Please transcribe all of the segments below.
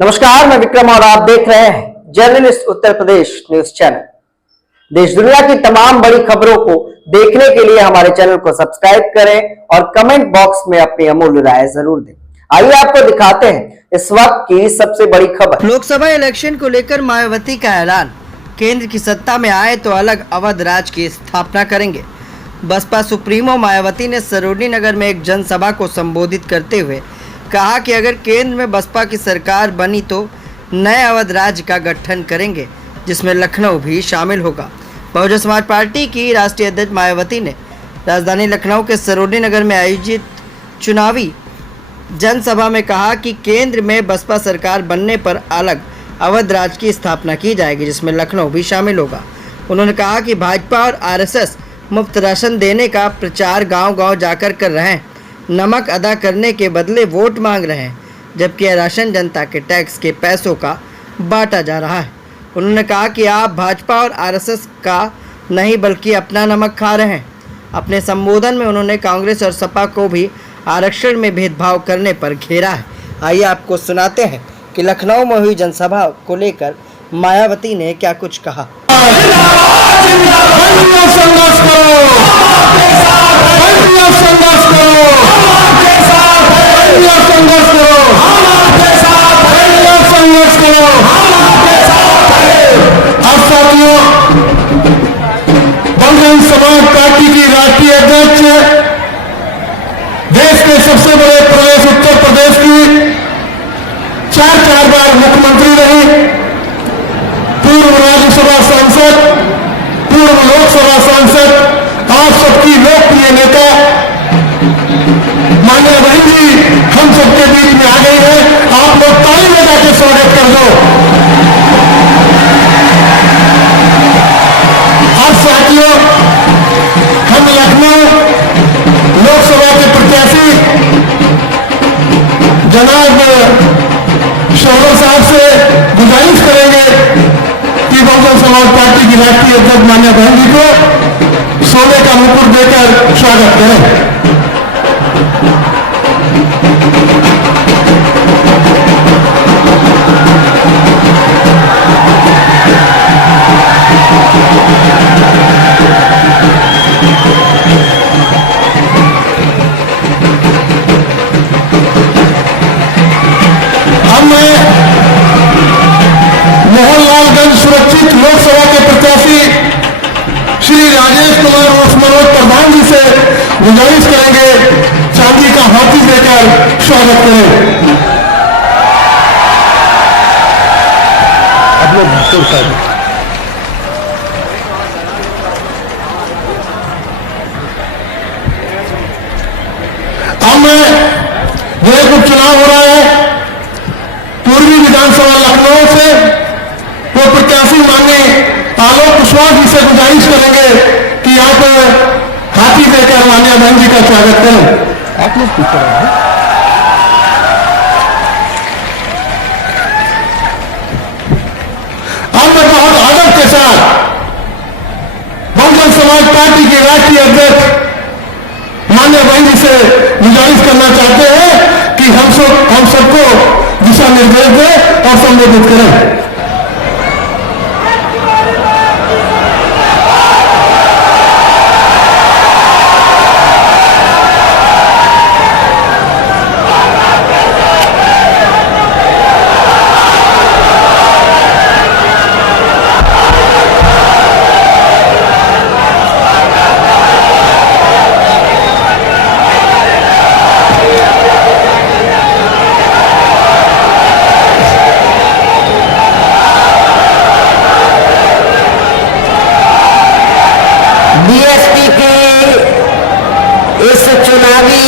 नमस्कार, मैं विक्रम और आप देख रहे हैं journalist Uttar Pradesh news channel. देश दुनिया की तमाम बड़ी खबरों को देखने के लिए हमारे चैनल को सब्सक्राइब करें और कमेंट बॉक्स में अपनी अमूल्य राय जरूर दें। आइए आपको दिखाते हैं इस वक्त की सबसे बड़ी खबर। लोकसभा इलेक्शन को लेकर मायावती का ऐलान, केंद्र की सत्ता में आए तो अलग अवध राज की स्थापना करेंगे। बसपा सुप्रीमो मायावती ने सरोजनी नगर में एक जनसभा को संबोधित करते हुए कहा कि अगर केंद्र में बसपा की सरकार बनी तो नए अवध राज्य का गठन करेंगे, जिसमें लखनऊ भी शामिल होगा। बहुजन समाज पार्टी की राष्ट्रीय अध्यक्ष मायावती ने राजधानी लखनऊ के सरोजनी नगर में आयोजित चुनावी जनसभा में कहा कि केंद्र में बसपा सरकार बनने पर अलग अवध राज्य की स्थापना की जाएगी, जिसमें लखनऊ भी शामिल होगा। उन्होंने कहा कि भाजपा और आरएसएस मुफ्त राशन देने का प्रचार गांव-गांव जाकर कर रहे हैं, नमक अदा करने के बदले वोट मांग रहे हैं, जबकि राशन जनता के टैक्स के पैसों का बांटा जा रहा है। उन्होंने कहा कि आप भाजपा और आरएसएस का नहीं बल्कि अपना नमक खा रहे हैं। अपने संबोधन में उन्होंने कांग्रेस और सपा को भी आरक्षण में भेदभाव करने पर घेरा है। आइए आपको सुनाते हैं कि लखनऊ में हुई जनसभा को लेकर मायावती ने क्या कुछ कहा। बहुजन समाज पार्टी की राष्ट्रीय अध्यक्ष, देश के सबसे बड़े प्रदेश उत्तर प्रदेश की चार बार मुख्यमंत्री रही, पूर्व राज्यसभा सांसद, पूर्व लोकसभा सांसद, आप सबकी लोकप्रिय नेता मान्य बहन जी हम सबके बीच में आ गई है। आप लोग ताली बजा के स्वागत कर दो। और साथियों, हम लखनऊ लोकसभा के प्रत्याशी जनाब शोहर साहब से गुजारिश करेंगे कि बहुजन समाज पार्टी की राष्ट्रीय अध्यक्ष मान्य बहन जी को सोने का मुकुट देकर स्वागत करें। मोहनलालगंज सुरक्षित लोकसभा के प्रत्याशी श्री राजेश कुमार उर्फ मनोज प्रधान जी से गुजारिश करेंगे चांदी का हाथी देकर स्वागत करें। अब यह उपचुनाव हो रहा है पूर्वी विधानसभा लखनऊ से, वो प्रत्याशी माननीय आलोक कुशवाहा जी से गुजारिश करेंगे कि आप हाथी देकर मान्या बहन जी का स्वागत करें। आप लोग पूछ रहे हैं। अब मैं बहुत आदर के साथ बहुजन समाज पार्टी के राष्ट्रीय अध्यक्ष मान्य बहन जी से गुजारिश करना चाहते हैं कि हम सबको दिशा निर्देश दें और संबोधित करें। बीएसपी की इस चुनावी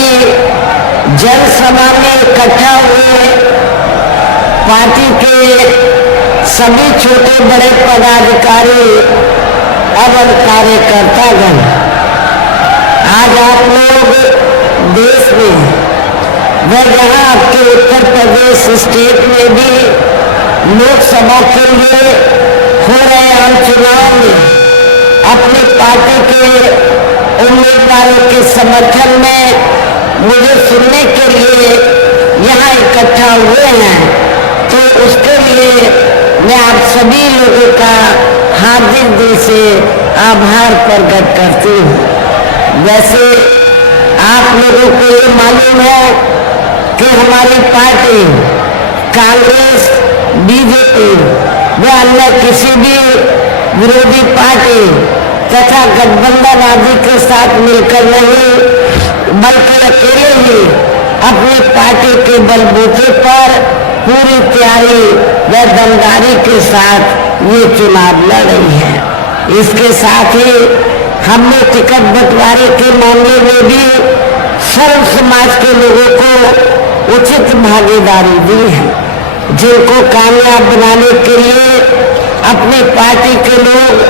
जनसभा में इकट्ठा हुए पार्टी के सभी छोटे बड़े पदाधिकारी एवं कार्यकर्तागण, आज आप लोग देश में व यहाँ आपके उत्तर प्रदेश स्टेट में भी लोकसभा के लिए हो रहे आम चुनाव में अपनी पार्टी के उम्मीदवारों के समर्थन में मुझे सुनने के लिए यहाँ इकट्ठा हुए हैं, तो उसके लिए मैं आप सभी लोगों का हार्दिक दिल से आभार प्रकट करती हूँ। वैसे आप लोगों को ये मालूम है कि हमारी पार्टी कांग्रेस, बीजेपी व अन्य किसी भी विरोधी पार्टी तथा गठबंधन आदि के साथ मिलकर नहीं, बल्कि अकेले ही अपनी पार्टी के बलबूते पर पूरी तैयारी व दमदारी के साथ ये चुनाव लड़ रही है। इसके साथ ही हमने टिकट बंटवारे के मामले में भी सर्व समाज के लोगों को उचित भागीदारी दी है, जिनको कामयाब बनाने के लिए अपनी पार्टी के लोग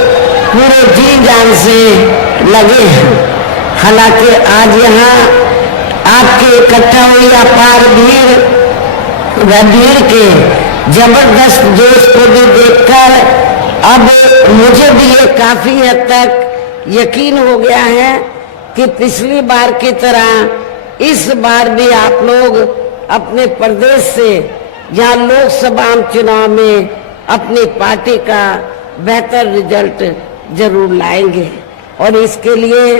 पूरे जी जान से लगे हैं। हालांकि आज यहाँ आपके इकट्ठा हुई अपार भीड़ व भीड़ के जबरदस्त जोश को भी देखकर अब मुझे भी ये काफी हद तक यकीन हो गया है कि पिछली बार की तरह इस बार भी आप लोग अपने प्रदेश से यहाँ लोकसभा चुनाव में अपनी पार्टी का बेहतर रिजल्ट जरूर लाएंगे। और इसके लिए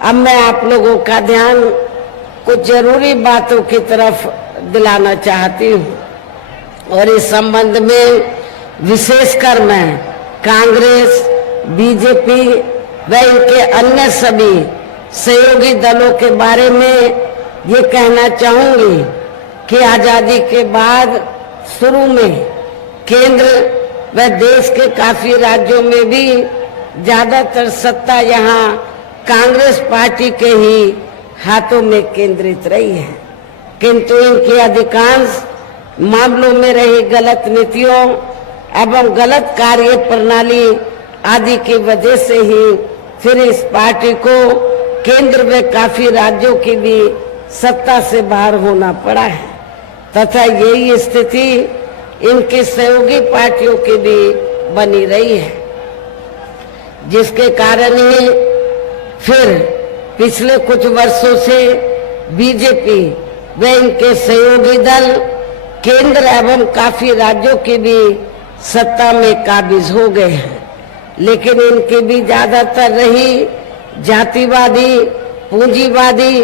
अब मैं आप लोगों का ध्यान कुछ जरूरी बातों की तरफ दिलाना चाहती हूँ। और इस संबंध में विशेषकर मैं कांग्रेस, बीजेपी व इनके अन्य सभी सहयोगी दलों के बारे में ये कहना चाहूंगी कि आजादी के बाद शुरू में केंद्र व देश के काफी राज्यों में भी ज्यादातर सत्ता यहाँ कांग्रेस पार्टी के ही हाथों में केंद्रित रही है, किंतु इनकी अधिकांश मामलों में रही गलत नीतियों एवं गलत कार्य प्रणाली आदि की वजह से ही फिर इस पार्टी को केंद्र में काफी राज्यों की भी सत्ता से बाहर होना पड़ा है तथा यही स्थिति इनकी सहयोगी पार्टियों की भी बनी रही है, जिसके कारण ही फिर पिछले कुछ वर्षों से बीजेपी व इनके सहयोगी दल केंद्र एवं काफी राज्यों की भी सत्ता में काबिज हो गए हैं। लेकिन इनकी भी ज्यादातर रही जातिवादी, पूंजीवादी,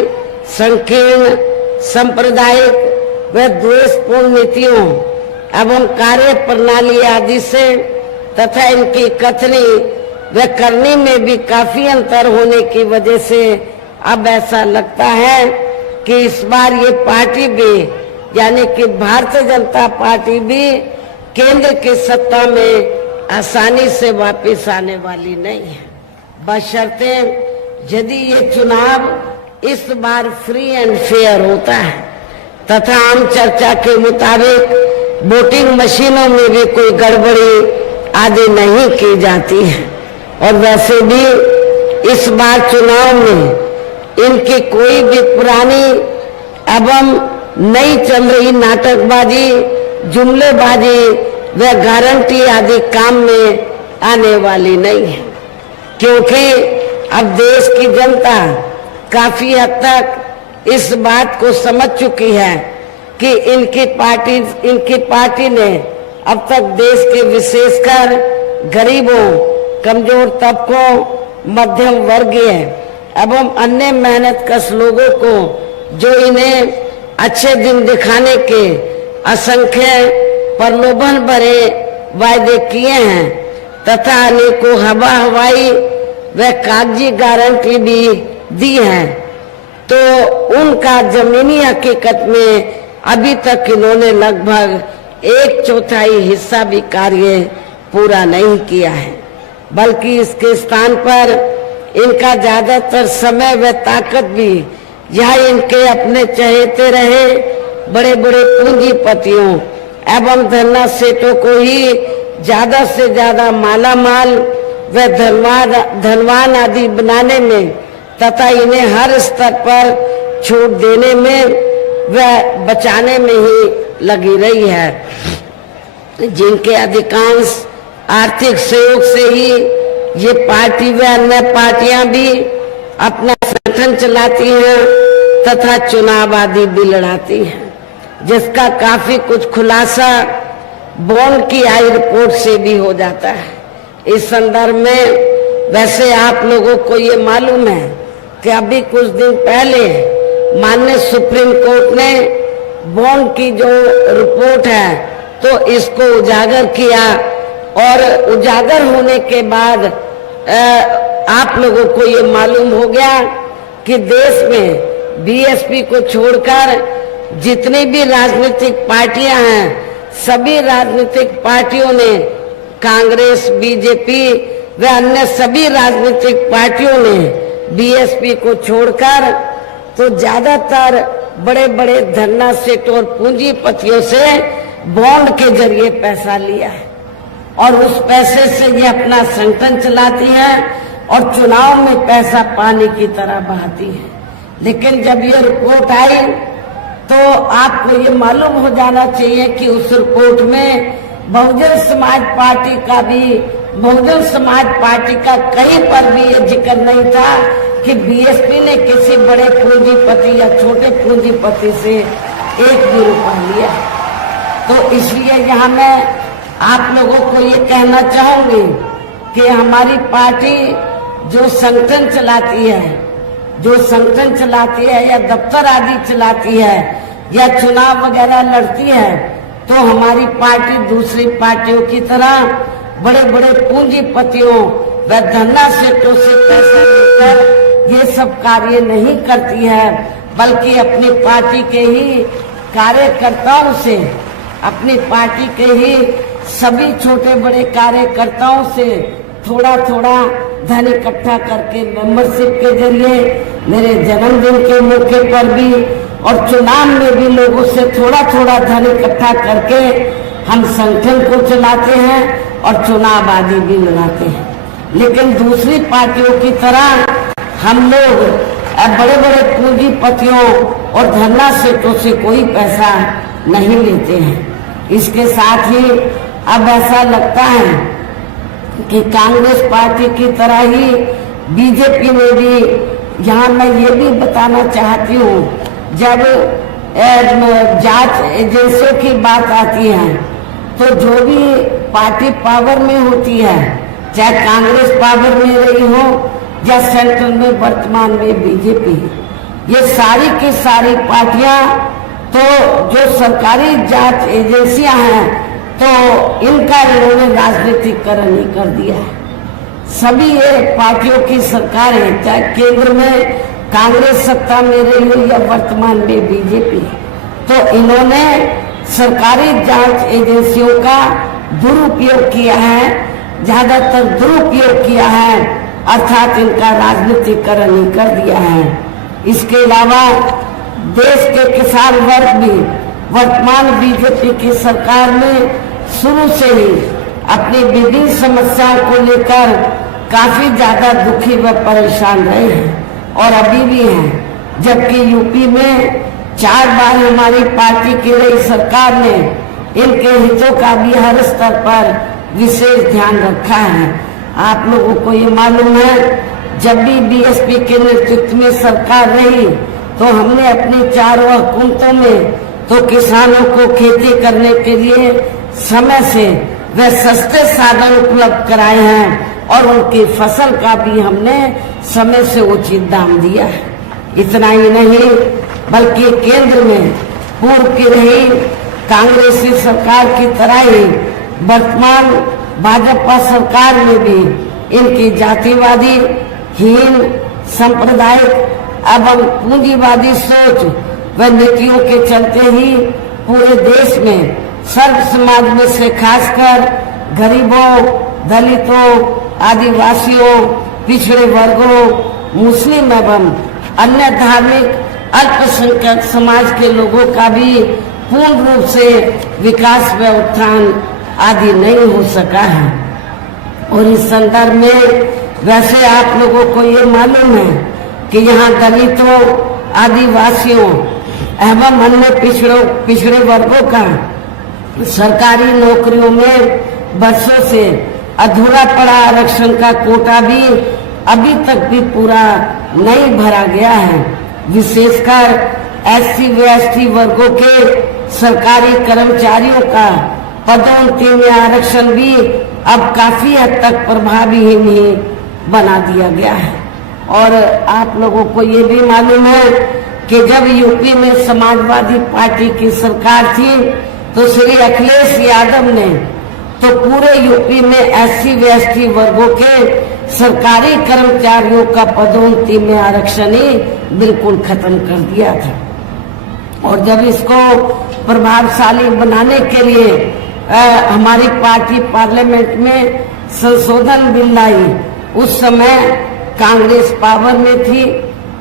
संकीर्ण, सांप्रदायिक व द्वेषपूर्ण नीतियों एवं कार्य प्रणाली आदि से तथा इनकी कथनी व करनी में भी काफी अंतर होने की वजह से अब ऐसा लगता है कि इस बार ये पार्टी भी यानी कि भारतीय जनता पार्टी भी केंद्र की सत्ता में आसानी से वापस आने वाली नहीं है, बशर्ते यदि ये चुनाव इस बार फ्री एंड फेयर होता है तथा आम चर्चा के मुताबिक वोटिंग मशीनों में भी कोई गड़बड़ी आदि नहीं की जाती है। और वैसे भी इस बार चुनाव में इनकी कोई भी पुरानी एवं नई चल रही नाटकबाजी, जुमलेबाजी व गारंटी आदि काम में आने वाली नहीं है, क्योंकि अब देश की जनता काफी हद तक इस बात को समझ चुकी है कि इनकी पार्टी ने अब तक देश के विशेषकर गरीबों, कमजोर तबकों, मध्यम वर्गीय एवं अन्य मेहनतकश लोगों को जो इन्हें अच्छे दिन दिखाने के असंख्य प्रलोभन भरे वायदे किए हैं तथा अनेकों हवाई व कागजी गारंटी भी दी है, तो उनका जमीनी हकीकत में अभी तक इन्होंने लगभग 1/4 हिस्सा भी कार्य पूरा नहीं किया है, बल्कि इसके स्थान पर इनका ज्यादातर समय व ताकत भी यह इनके अपने चहेते रहे बड़े बड़े पूंजीपतियों एवं धनना सेठों को ही ज्यादा से ज्यादा माला माल व धनवान आदि बनाने में तथा इन्हें हर स्तर पर छूट देने में व बचाने में ही लगी रही है, जिनके अधिकांश आर्थिक सहयोग से ही ये पार्टी व अन्य पार्टियां भी अपना संगठन चलाती हैं तथा चुनाव आदि भी लड़ाती हैं, जिसका काफी कुछ खुलासा बॉन्ड की आई रिपोर्ट से भी हो जाता है। इस संदर्भ में वैसे आप लोगों को ये मालूम है कि अभी कुछ दिन पहले माननीय सुप्रीम कोर्ट ने बॉन्ड की जो रिपोर्ट है तो इसको उजागर किया, और उजागर होने के बाद आप लोगों को ये मालूम हो गया कि देश में बीएसपी को छोड़कर जितनी भी राजनीतिक पार्टियां हैं, सभी राजनीतिक पार्टियों ने, कांग्रेस, बीजेपी व अन्य सभी राजनीतिक पार्टियों ने बीएसपी को छोड़कर तो ज्यादातर बड़े बड़े धन्ना सेठ और पूंजीपतियों से बॉन्ड के जरिए पैसा लिया है, और उस पैसे से ये अपना संगठन चलाती है और चुनाव में पैसा पानी की तरह बहाती है। लेकिन जब ये रिपोर्ट आई तो आपको ये मालूम हो जाना चाहिए कि उस रिपोर्ट में बहुजन समाज पार्टी का कहीं पर भी ये जिक्र नहीं था कि बीएसपी ने किसी बड़े पूंजीपति या छोटे पूंजीपति से एक भी रुपया लिया। तो इसलिए यहाँ मैं आप लोगों को ये कहना चाहूंगी कि हमारी पार्टी जो संगठन चलाती है या दफ्तर आदि चलाती है या चुनाव वगैरह लड़ती है, तो हमारी पार्टी दूसरी पार्टियों की तरह बड़े बड़े पूंजीपतियों व धन्ना सेठों से पैसा लेकर ये सब कार्य नहीं करती है, बल्कि अपनी पार्टी के ही कार्यकर्ताओं से, अपनी पार्टी के ही सभी छोटे बड़े कार्यकर्ताओं से थोड़ा थोड़ा धन इकट्ठा करके मेंबरशिप के जरिए, मेरे जन्मदिन के मौके पर भी और चुनाव में भी लोगों से थोड़ा थोड़ा धन इकट्ठा करके हम संगठन को चलाते हैं और चुनाव आदि भी लड़ाते हैं। लेकिन दूसरी पार्टियों की तरह हम लोग बड़े बड़े पूंजीपतियों और धन्ना सेठों से कोई पैसा नहीं लेते हैं। इसके साथ ही अब ऐसा लगता है कि कांग्रेस पार्टी की तरह ही बीजेपी में भी, यहाँ मैं ये भी बताना चाहती हूँ, जब जांच एजेंसियों की बात आती है तो जो भी पार्टी पावर में होती है, चाहे कांग्रेस पावर में रही हो या सेंट्रल में वर्तमान में बीजेपी, ये सारी की सारी पार्टियां तो जो सरकारी जांच एजेंसियां हैं तो इनका इन्होंने राजनीतिकरण ही कर दिया है। सभी ये पार्टियों की सरकार है, चाहे केंद्र में कांग्रेस सत्ता में रही हो या वर्तमान में बीजेपी, तो इन्होंने सरकारी जांच एजेंसियों का दुरुपयोग किया है, ज्यादातर दुरुपयोग किया है, अर्थात इनका राजनीतिकरण ही कर दिया है। इसके अलावा देश के किसान वर्ग भी वर्तमान बीजेपी की सरकार में शुरू से ही अपनी विभिन्न समस्याओं को लेकर काफी ज्यादा दुखी व परेशान रहे हैं और अभी भी हैं। जबकि यूपी में 4 बार हमारी पार्टी की रही सरकार ने इनके हितों का भी हर स्तर पर विशेष ध्यान रखा है। आप लोगों को ये मालूम है, जब भी बीएसपी के नेतृत्व में सरकार रही तो हमने अपनी 4 हुकूमतों में तो किसानों को खेती करने के लिए समय से वे सस्ते साधन उपलब्ध कराए हैं और उनकी फसल का भी हमने समय से उचित दाम दिया है। इतना ही नहीं, बल्कि केंद्र में पूर्व की रही कांग्रेसी सरकार की तरह ही वर्तमान भाजपा सरकार में भी इनकी जातिवादी, हीन, सांप्रदायिक एवं पूंजीवादी सोच व नीतियों के चलते ही पूरे देश में सर्व समाज में से खासकर गरीबों, दलितों, आदिवासियों, पिछड़े वर्गों, मुस्लिम एवं अन्य धार्मिक अल्पसंख्यक समाज के लोगों का भी पूर्ण रूप से विकास व उत्थान आदि नहीं हो सका है। और इस संदर्भ में वैसे आप लोगों को ये मालूम है कि यहाँ दलितों, आदिवासियों एवं अन्य पिछड़े वर्गों का सरकारी नौकरियों में वर्षों से अधूरा पड़ा आरक्षण का कोटा भी अभी तक भी पूरा नहीं भरा गया है। विशेषकर SC व ST वर्गों के सरकारी कर्मचारियों का पदोन्नति में आरक्षण भी अब काफी हद तक प्रभावीहीन ही बना दिया गया है। और आप लोगों को ये भी मालूम है कि जब यूपी में समाजवादी पार्टी की सरकार थी तो श्री अखिलेश यादव ने तो पूरे यूपी में एससी व एसटी वर्गों के सरकारी कर्मचारियों का पदोन्नति में आरक्षण ही बिल्कुल खत्म कर दिया था। और जब इसको प्रभावशाली बनाने के लिए हमारी पार्टी पार्लियामेंट में संशोधन बिल लाई, उस समय कांग्रेस पावर में थी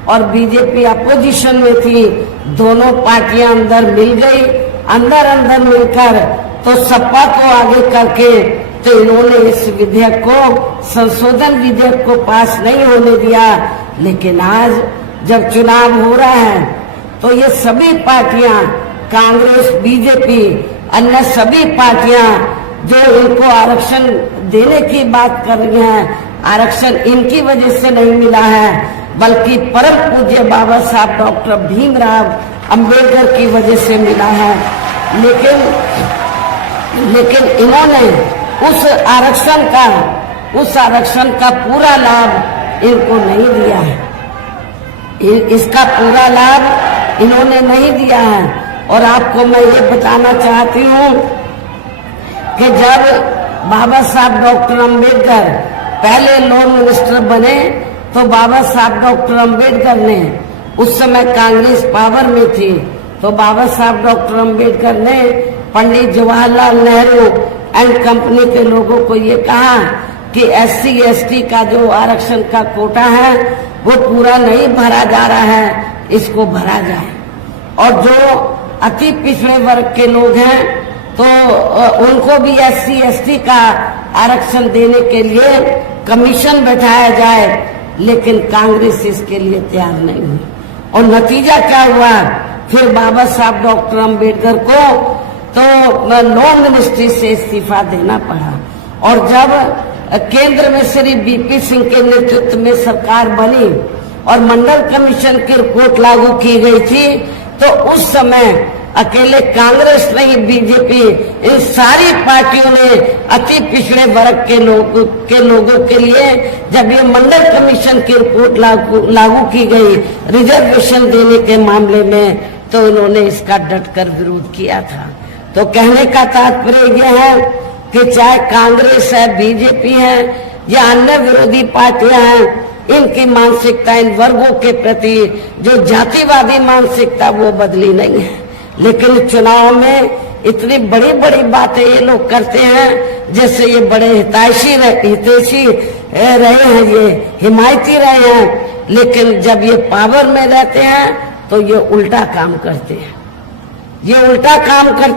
और बीजेपी अपोजिशन में थी। दोनों पार्टियां अंदर मिल गई, अंदर मिलकर तो सपा को आगे करके तो इन्होंने इस विधेयक को, संशोधन विधेयक को पास नहीं होने दिया। लेकिन आज जब चुनाव हो रहा है तो ये सभी पार्टियां, कांग्रेस, बीजेपी, अन्य सभी पार्टियां जो इनको आरक्षण देने की बात कर रही हैं, आरक्षण इनकी वजह से नहीं मिला है बल्कि परम पूज्य बाबा साहब डॉक्टर भीमराव अंबेडकर की वजह से मिला है। लेकिन इन्होंने उस आरक्षण का पूरा लाभ इनको नहीं दिया है। इसका पूरा लाभ इन्होंने नहीं दिया है। और आपको मैं ये बताना चाहती हूँ कि जब बाबा साहब डॉक्टर अंबेडकर पहले लॉ मिनिस्टर बने तो बाबा साहब डॉक्टर अंबेडकर ने, उस समय कांग्रेस पावर में थी, तो बाबा साहब डॉक्टर अंबेडकर ने पंडित जवाहरलाल नेहरू एंड कंपनी के लोगों को ये कहा कि एससी एसटी का जो आरक्षण का कोटा है वो पूरा नहीं भरा जा रहा है, इसको भरा जाए। और जो अति पिछड़े वर्ग के लोग हैं तो उनको भी एससी एसटी का आरक्षण देने के लिए कमीशन बैठाया जाए। लेकिन कांग्रेस इसके लिए तैयार नहीं हुई और नतीजा क्या हुआ, फिर बाबा साहब डॉक्टर अंबेडकर को तो लॉ मिनिस्ट्री से इस्तीफा देना पड़ा। और जब केंद्र में श्री बीपी सिंह के नेतृत्व में सरकार बनी और मंडल कमीशन की रिपोर्ट लागू की गई थी तो उस समय अकेले कांग्रेस नहीं, बीजेपी, इन सारी पार्टियों ने अति पिछड़े वर्ग के लोगों के लिए जब ये मंडल कमीशन की रिपोर्ट लागू की गई रिजर्वेशन देने के मामले में, तो इन्होंने इसका डटकर विरोध किया था। तो कहने का तात्पर्य यह है कि चाहे कांग्रेस है, बीजेपी है या अन्य विरोधी पार्टियां हैं, इनकी मानसिकता इन वर्गों के प्रति जो जातिवादी मानसिकता वो बदली नहीं है। लेकिन चुनाव में इतनी बड़ी बड़ी बातें ये लोग करते हैं जैसे ये बड़े हितैषी रहे हैं, ये हिमायती रहे हैं। लेकिन जब ये पावर में रहते हैं तो ये उल्टा काम करते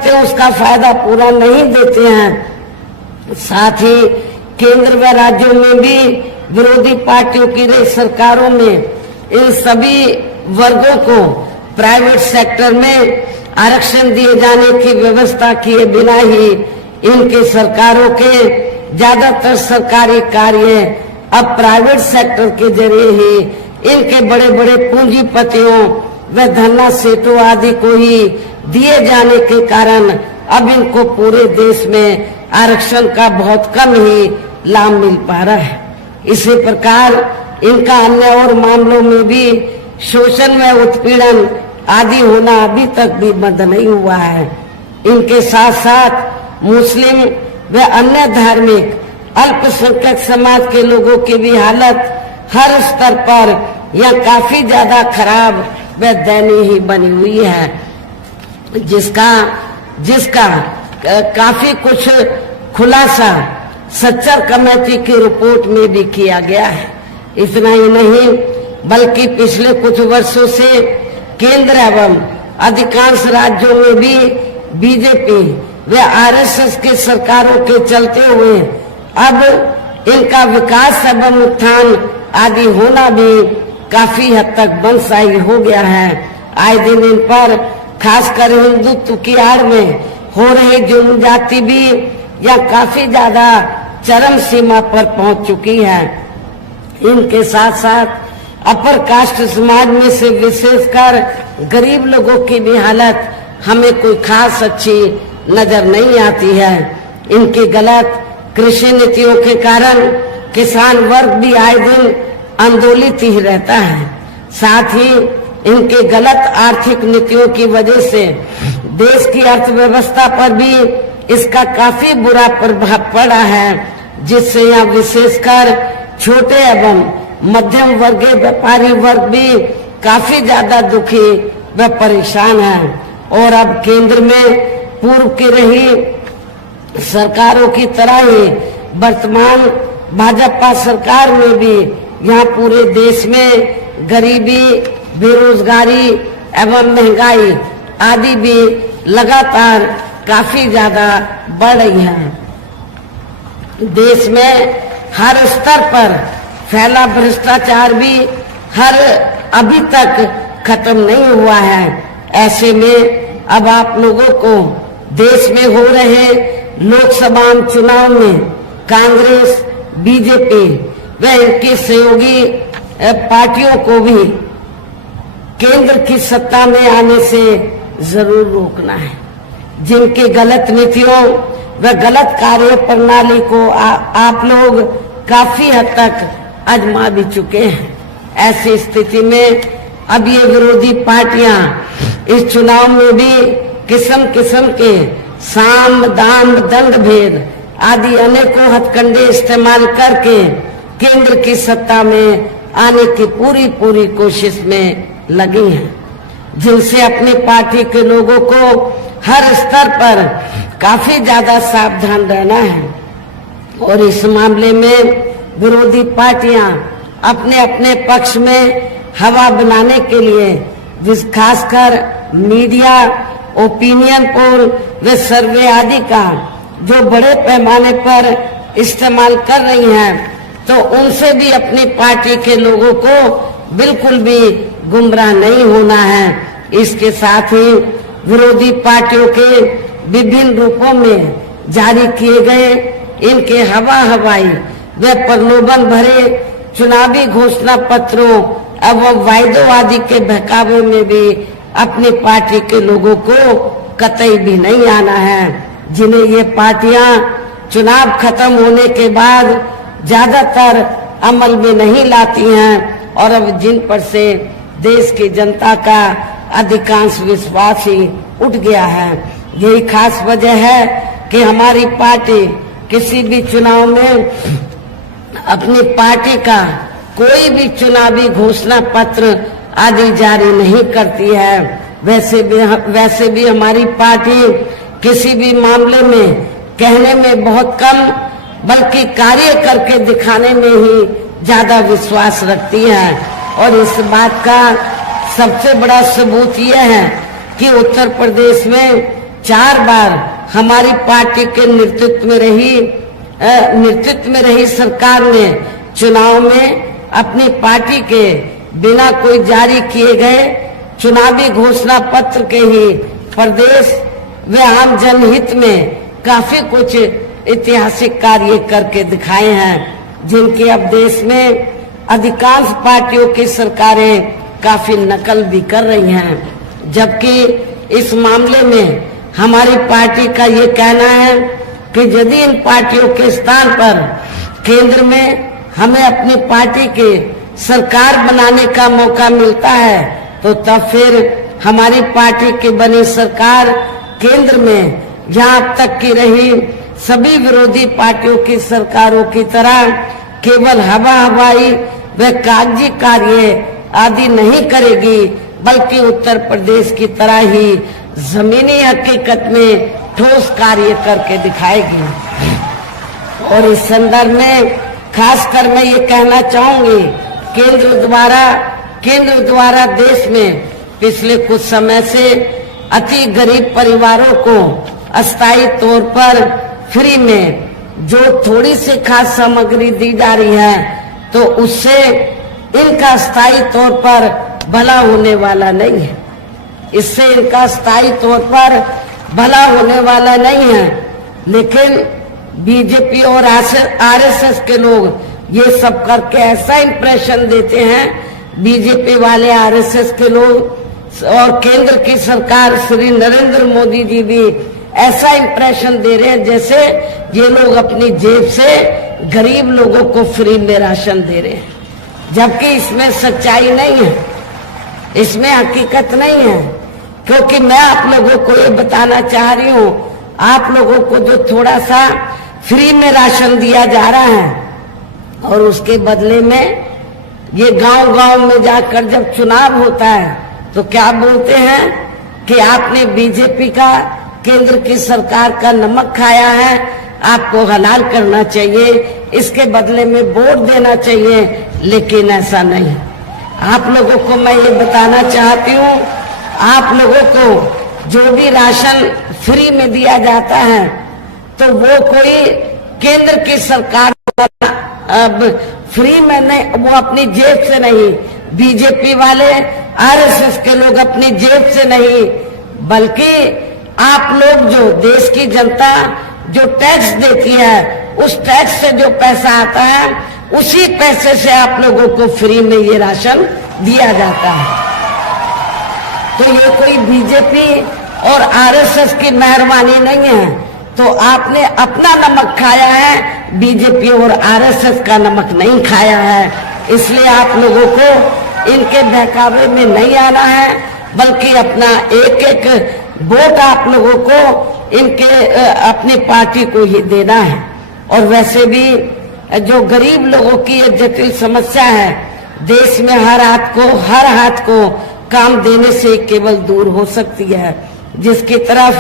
हैं, उसका फायदा पूरा नहीं देते हैं। साथ ही केंद्र व राज्यों में भी विरोधी पार्टियों की रही सरकारों में इन सभी वर्गों को प्राइवेट सेक्टर में आरक्षण दिए जाने की व्यवस्था किए बिना ही इनके सरकारों के ज्यादातर सरकारी कार्य अब प्राइवेट सेक्टर के जरिए ही इनके बड़े बड़े पूंजीपतियों व धन्ना सेठों आदि को ही दिए जाने के कारण अब इनको पूरे देश में आरक्षण का बहुत कम ही लाभ मिल पा रहा है। इसी प्रकार इनका अन्य और मामलों में भी शोषण व उत्पीड़न आदि होना अभी तक भी बंद नहीं हुआ है। इनके साथ साथ मुस्लिम व अन्य धार्मिक अल्पसंख्यक समाज के लोगों की भी हालत हर स्तर पर या काफी ज्यादा खराब व दयनीय ही बनी हुई है, जिसका काफी कुछ खुलासा सच्चर कमेटी की रिपोर्ट में भी किया गया है। इतना ही नहीं बल्कि पिछले कुछ वर्षों से केंद्र एवं अधिकांश राज्यों में भी बीजेपी व आरएसएस की सरकारों के चलते हुए अब इनका विकास एवं उत्थान आदि होना भी काफी हद तक बंदशाही हो गया है। आए दिन इन पर खासकर हिंदुत्व की आड़ में हो रही जुल्म जाति भी या काफी ज्यादा चरम सीमा पर पहुंच चुकी है। इनके साथ साथ अपर कास्ट समाज में से विशेषकर गरीब लोगों की भी हालत हमें कोई खास अच्छी नजर नहीं आती है। इनकी गलत कृषि नीतियों के कारण किसान वर्ग भी आए दिन आंदोलित ही रहता है। साथ ही इनके गलत आर्थिक नीतियों की वजह से देश की अर्थव्यवस्था पर भी इसका काफी बुरा प्रभाव पड़ा है, जिससे यहाँ विशेषकर छोटे एवं मध्यम वर्गीय व्यापारी वर्ग भी काफी ज्यादा दुखी व परेशान है। और अब केंद्र में पूर्व की रही सरकारों की तरह ही वर्तमान भाजपा सरकार में भी यहाँ पूरे देश में गरीबी, बेरोजगारी एवं महंगाई आदि भी लगातार काफी ज्यादा बढ़ रही है। देश में हर स्तर पर फैला भ्रष्टाचार भी अभी तक खत्म नहीं हुआ है। ऐसे में अब आप लोगों को देश में हो रहे लोकसभा चुनाव में कांग्रेस, बीजेपी व इनकी सहयोगी पार्टियों को भी केंद्र की सत्ता में आने से जरूर रोकना है। जिनके गलत नीतियों व गलत कार्य प्रणाली को आप लोग काफी हद तक आजमा भी चुके हैं। ऐसी स्थिति में अब ये विरोधी पार्टियां इस चुनाव में भी किस्म किस्म के साम, दाम, दंड भेद आदि अनेकों हथकंडे इस्तेमाल करके केंद्र की सत्ता में आने की पूरी कोशिश में लगी हैं, जिनसे अपनी पार्टी के लोगों को हर स्तर पर काफी ज्यादा सावधान रहना है। और इस मामले में विरोधी पार्टियां अपने अपने पक्ष में हवा बनाने के लिए खासकर मीडिया, ओपिनियन पोल व सर्वे आदि का जो बड़े पैमाने पर इस्तेमाल कर रही हैं, तो उनसे भी अपनी पार्टी के लोगों को बिल्कुल भी गुमराह नहीं होना है। इसके साथ ही विरोधी पार्टियों के विभिन्न रूपों में जारी किए गए इनके हवाई व प्रलोभन भरे चुनावी घोषणा पत्रों एवं वायदों आदि के बहकावे में भी अपनी पार्टी के लोगों को कतई भी नहीं आना है, जिन्हें ये पार्टियां चुनाव खत्म होने के बाद ज्यादातर अमल में नहीं लाती हैं और अब जिन पर से देश की जनता का अधिकांश विश्वास ही उठ गया है। यही खास वजह है कि हमारी पार्टी किसी भी चुनाव में अपनी पार्टी का कोई भी चुनावी घोषणा पत्र आदि जारी नहीं करती है। वैसे भी हमारी पार्टी किसी भी मामले में कहने में बहुत कम बल्कि कार्य करके दिखाने में ही ज्यादा विश्वास रखती है। और इस बात का सबसे बड़ा सबूत यह है कि उत्तर प्रदेश में 4 बार हमारी पार्टी के नेतृत्व में रही सरकार ने चुनाव में अपनी पार्टी के बिना कोई जारी किए गए चुनावी घोषणा पत्र के ही प्रदेश व आम जनहित में काफी कुछ ऐतिहासिक कार्य करके दिखाए हैं, जिनके अब देश में अधिकांश पार्टियों की सरकारें काफी नकल भी कर रही हैं। जबकि इस मामले में हमारी पार्टी का ये कहना है कि यदि इन पार्टियों के स्थान पर केंद्र में हमें अपनी पार्टी के सरकार बनाने का मौका मिलता है, तो तब फिर हमारी पार्टी की बनी सरकार केंद्र में यहाँ अब तक की रही सभी विरोधी पार्टियों की सरकारों की तरह केवल हवाई व कागजी कार्य आदि नहीं करेगी, बल्कि उत्तर प्रदेश की तरह ही जमीनी हकीकत में ठोस कार्य करके दिखाएगी। और इस संदर्भ में खासकर मैं ये कहना चाहूंगी, केंद्र द्वारा देश में पिछले कुछ समय से अति गरीब परिवारों को अस्थायी तौर पर फ्री में जो थोड़ी सी खाद्य सामग्री दी जा रही है, तो उससे इनका स्थायी तौर पर भला होने वाला नहीं है। इससे इनका स्थायी तौर पर भला होने वाला नहीं है। लेकिन बीजेपी और आरएसएस के लोग ये सब करके ऐसा इंप्रेशन देते हैं, बीजेपी वाले, आरएसएस के लोग और केंद्र की सरकार श्री नरेंद्र मोदी जी भी ऐसा इंप्रेशन दे रहे हैं जैसे ये लोग अपनी जेब से गरीब लोगों को फ्री में राशन दे रहे हैं, जबकि इसमें सच्चाई नहीं है, इसमें हकीकत नहीं है। क्योंकि मैं आप लोगों को ये बताना चाह रही हूँ, आप लोगों को जो थोड़ा सा फ्री में राशन दिया जा रहा है और उसके बदले में ये गांव-गांव में जाकर जब चुनाव होता है तो क्या बोलते हैं कि आपने बीजेपी का, केंद्र की सरकार का नमक खाया है, आपको हलाल करना चाहिए, इसके बदले में वोट देना चाहिए। लेकिन ऐसा नहीं। आप लोगों को मैं ये बताना चाहती हूँ, आप लोगों को जो भी राशन फ्री में दिया जाता है तो वो कोई केंद्र की सरकार अब फ्री में नहीं, वो अपनी जेब से नहीं, बीजेपी वाले आरएसएस के लोग अपनी जेब से नहीं, बल्कि आप लोग जो देश की जनता जो टैक्स देती है उस टैक्स से जो पैसा आता है उसी पैसे से आप लोगों को फ्री में ये राशन दिया जाता है। तो ये कोई बीजेपी और आरएसएस की मेहरबानी नहीं है। तो आपने अपना नमक खाया है, बीजेपी और आरएसएस का नमक नहीं खाया है। इसलिए आप लोगों को इनके बहकावे में नहीं आना है, बल्कि अपना एक एक वोट आप लोगों को इनके अपनी पार्टी को ही देना है। और वैसे भी जो गरीब लोगों की ये जटिल समस्या है, देश में हर हाथ को काम देने से केवल दूर हो सकती है, जिसकी तरफ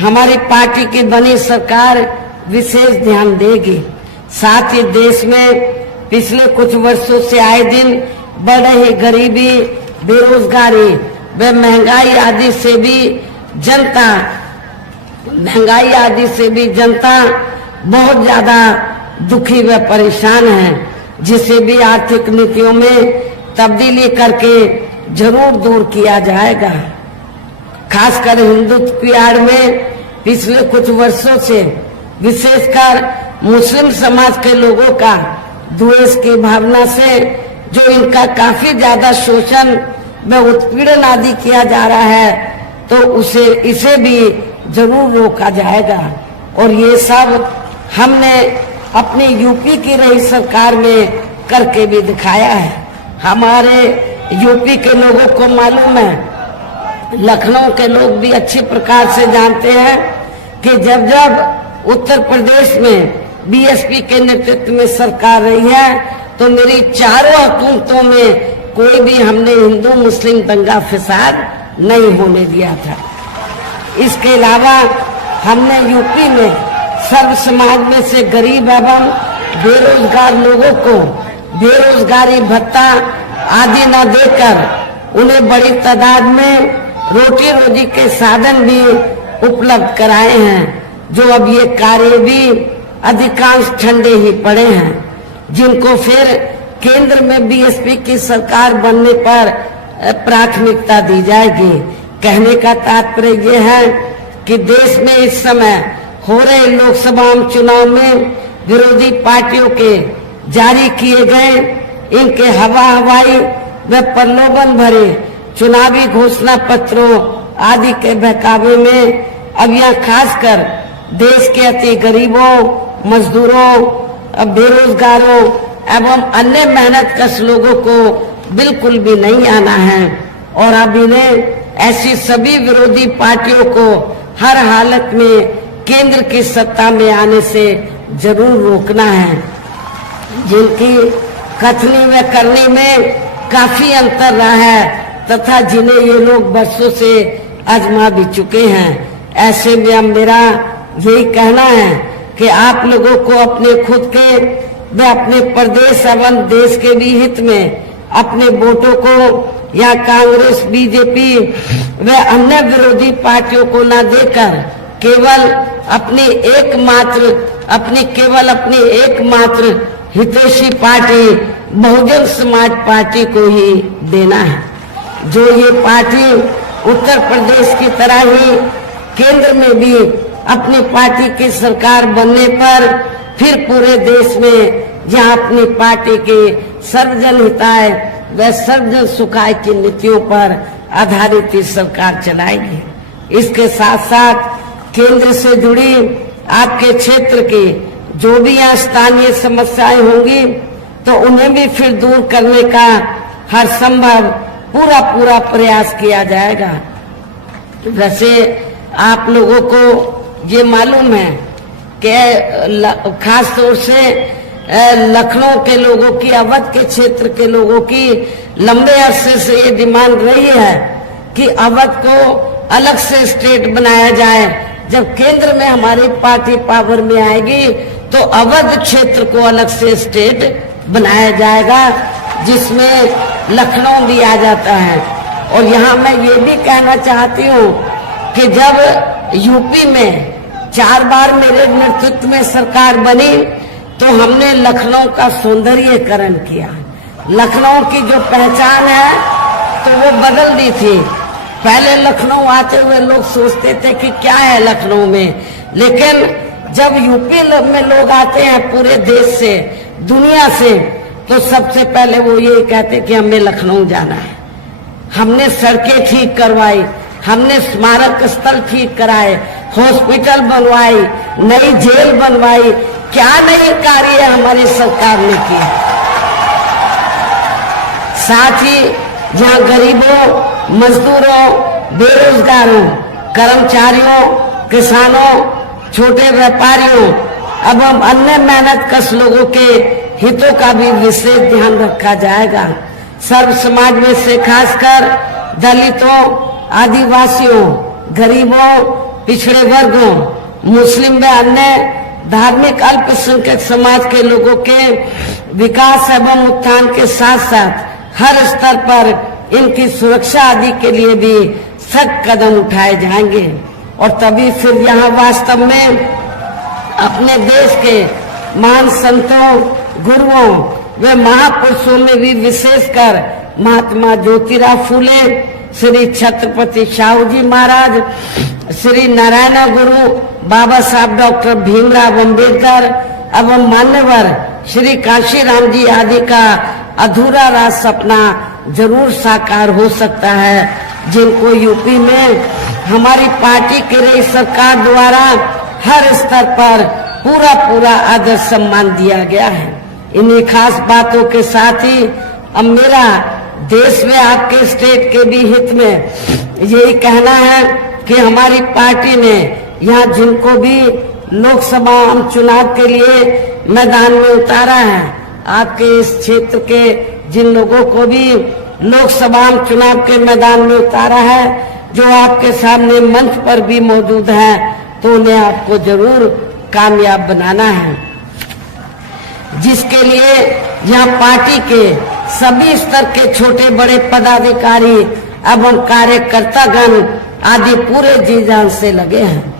हमारी पार्टी की बनी सरकार विशेष ध्यान देगी। साथ ही देश में पिछले कुछ वर्षों से आए दिन बढ़ रही गरीबी, बेरोजगारी व महंगाई आदि से भी जनता बहुत ज्यादा दुखी व परेशान है, जिसे भी आर्थिक नीतियों में तब्दीली करके जरूर दूर किया जाएगा। खासकर हिंदुत्व की आड़ में पिछले कुछ वर्षों से विशेषकर मुस्लिम समाज के लोगों का द्वेष की भावना से जो इनका काफी ज्यादा शोषण व उत्पीड़न आदि किया जा रहा है, तो इसे भी जरूर रोका जाएगा। और ये सब हमने अपनी यूपी की रही सरकार में करके भी दिखाया है। हमारे यूपी के लोगों को मालूम है, लखनऊ के लोग भी अच्छी प्रकार से जानते हैं कि जब जब उत्तर प्रदेश में बीएसपी के नेतृत्व में सरकार रही है तो मेरी चारों हुकूमतों में कोई भी हमने हिंदू मुस्लिम दंगा फसाद नहीं होने दिया था। इसके अलावा हमने यूपी में सर्व समाज में से गरीब एवं बेरोजगार लोगों को बेरोजगारी भत्ता आदि न देकर उन्हें बड़ी तादाद में रोटी रोजी के साधन भी उपलब्ध कराए हैं, जो अब ये कार्य भी अधिकांश ठंडे ही पड़े हैं, जिनको फिर केंद्र में बीएसपी की सरकार बनने पर प्राथमिकता दी जाएगी। कहने का तात्पर्य ये है कि देश में इस समय हो रहे लोकसभा चुनाव में विरोधी पार्टियों के जारी किए गए इनके हवाई व प्रलोभन भरे चुनावी घोषणा पत्रों आदि के बहकावे में अब यह खासकर देश के अति गरीबों, मजदूरों, बेरोजगारों एवं अन्य मेहनतकश लोगों को बिल्कुल भी नहीं आना है। और अब इन्हें ऐसी सभी विरोधी पार्टियों को हर हालत में केंद्र की सत्ता में आने से जरूर रोकना है, जिनकी कथनी व करनी में काफी अंतर रहा है तथा जिन्हें ये लोग बरसों से आजमा भी चुके हैं। ऐसे में अब मेरा यही कहना है कि आप लोगों को अपने खुद के व अपने प्रदेश एवं देश के भी हित में अपने वोटों को या कांग्रेस, बीजेपी व अन्य विरोधी पार्टियों को न देकर केवल अपनी एकमात्र हितैषी पार्टी बहुजन समाज पार्टी को ही देना है, जो ये पार्टी उत्तर प्रदेश की तरह ही केंद्र में भी अपनी पार्टी की सरकार बनने पर फिर पूरे देश में जहां अपनी पार्टी की सर्वजन हिताय व सर्वजन सुखाय की नीतियों पर आधारित सरकार चलाएगी। इसके साथ साथ केंद्र से जुड़ी आपके क्षेत्र की जो भी यहाँ स्थानीय समस्याएं होंगी तो उन्हें भी फिर दूर करने का हर संभव पूरा प्रयास किया जाएगा। वैसे आप लोगों को ये मालूम है कि खास तौर से लखनऊ के लोगों की, अवध के क्षेत्र के लोगों की लंबे अरसे से ये डिमांड रही है कि अवध को अलग से स्टेट बनाया जाए। जब केंद्र में हमारी पार्टी पावर में आएगी तो अवध क्षेत्र को अलग से स्टेट बनाया जाएगा, जिसमें लखनऊ भी आ जाता है। और यहाँ मैं ये भी कहना चाहती हूँ कि जब यूपी में 4 बार मेरे नेतृत्व में सरकार बनी तो हमने लखनऊ का सौंदर्यीकरण किया। लखनऊ की जो पहचान है तो वो बदल दी थी। पहले लखनऊ आते हुए लोग सोचते थे कि क्या है लखनऊ में, लेकिन जब यूपी में लोग आते हैं पूरे देश से, दुनिया से, तो सबसे पहले वो ये कहते कि हमें लखनऊ जाना है। हमने सड़कें ठीक करवाई, हमने स्मारक स्थल ठीक कराए, हॉस्पिटल बनवाई, नई जेल बनवाई। क्या नई कार्य हमारी सरकार ने किया। साथ ही जहाँ गरीबों, मजदूरों, बेरोजगारों, कर्मचारियों, किसानों, छोटे व्यापारियों एवं अन्य मेहनतकश लोगों के हितों का भी विशेष ध्यान रखा जाएगा। सर्व समाज में से खासकर दलितों, आदिवासियों, गरीबों, पिछड़े वर्गों, मुस्लिम व अन्य धार्मिक अल्पसंख्यक समाज के लोगों के विकास एवं उत्थान के साथ साथ हर स्तर पर इनकी सुरक्षा आदि के लिए भी सख्त कदम उठाए जाएंगे। और तभी फिर यहाँ वास्तव में अपने देश के महान संतों, गुरुओं व महापुरुषों में भी विशेषकर महात्मा ज्योतिराव फूले, श्री छत्रपति शाहू जी महाराज, श्री नारायण गुरु बाबा साहब डॉक्टर भीमराव अंबेडकर एवं मान्यवर श्री काशीराम जी आदि का अधूरा राज सपना जरूर साकार हो सकता है, जिनको यूपी में हमारी पार्टी की रही सरकार द्वारा हर स्तर पर पूरा आदर सम्मान दिया गया है। इन्हीं खास बातों के साथ ही अब मेरा देश में आपके स्टेट के भी हित में यही कहना है कि हमारी पार्टी ने यहाँ जिनको भी लोकसभा चुनाव के लिए मैदान में उतारा है, आपके इस क्षेत्र के जिन लोगों को भी लोकसभा चुनाव के मैदान में उतारा है, जो आपके सामने मंच पर भी मौजूद है, तो उन्हें आपको जरूर कामयाब बनाना है, जिसके लिए यहाँ पार्टी के सभी स्तर के छोटे बड़े पदाधिकारी एवं कार्यकर्तागण आदि पूरे जी जान से लगे हैं।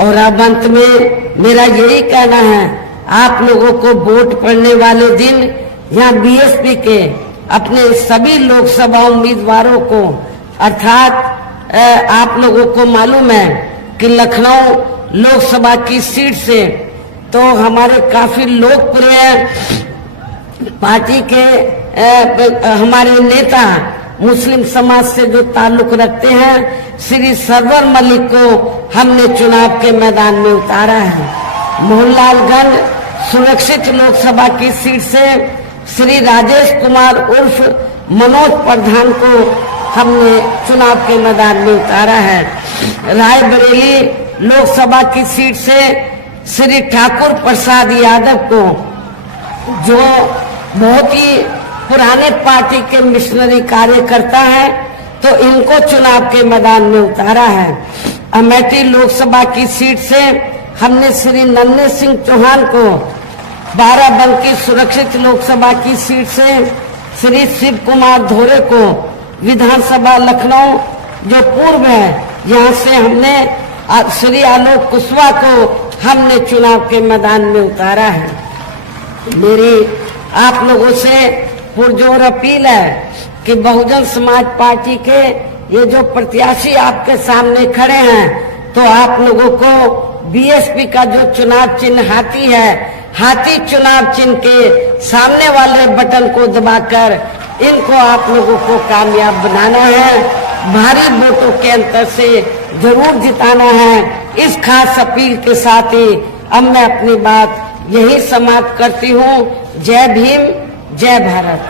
और अब अंत में मेरा यही कहना है, आप लोगों को वोट पड़ने वाले दिन यहाँ बीएसपी के अपने सभी लोकसभा उम्मीदवारों को, अर्थात आप लोगों को मालूम है कि लखनऊ लोकसभा की सीट से तो हमारे काफी लोकप्रिय पार्टी के हमारे नेता मुस्लिम समाज से जो ताल्लुक रखते हैं, श्री सरवर मलिक को हमने चुनाव के मैदान में उतारा है। मोहनलालगंज सुरक्षित लोकसभा की सीट से श्री राजेश कुमार उर्फ मनोज प्रधान को हमने चुनाव के मैदान में उतारा है। रायबरेली लोकसभा की सीट से श्री ठाकुर प्रसाद यादव को, जो बहुत ही पुराने पार्टी के मिशनरी कार्यकर्ता है, तो इनको चुनाव के मैदान में उतारा है। अमेठी लोकसभा की सीट से हमने श्री नन्हे सिंह चौहान को, बाराबंकी सुरक्षित लोकसभा की सीट से श्री शिव कुमार धोरे को, विधानसभा लखनऊ जो पूर्व है यहाँ से हमने श्री आलोक कुशवाहा को हमने चुनाव के मैदान में उतारा है। मेरी आप लोगों से पुरजोर अपील है कि बहुजन समाज पार्टी के ये जो प्रत्याशी आपके सामने खड़े हैं, तो आप लोगों को बीएसपी का जो चुनाव चिन्ह हाथी है, हाथी चुनाव चिन्ह के सामने वाले बटन को दबाकर इनको आप लोगों को कामयाब बनाना है। भारी वोटों के अंतर से जरूर जिताना है। इस खास अपील के साथ ही अब मैं अपनी बात यही समाप्त करती हूँ। जय भीम, जय भारत।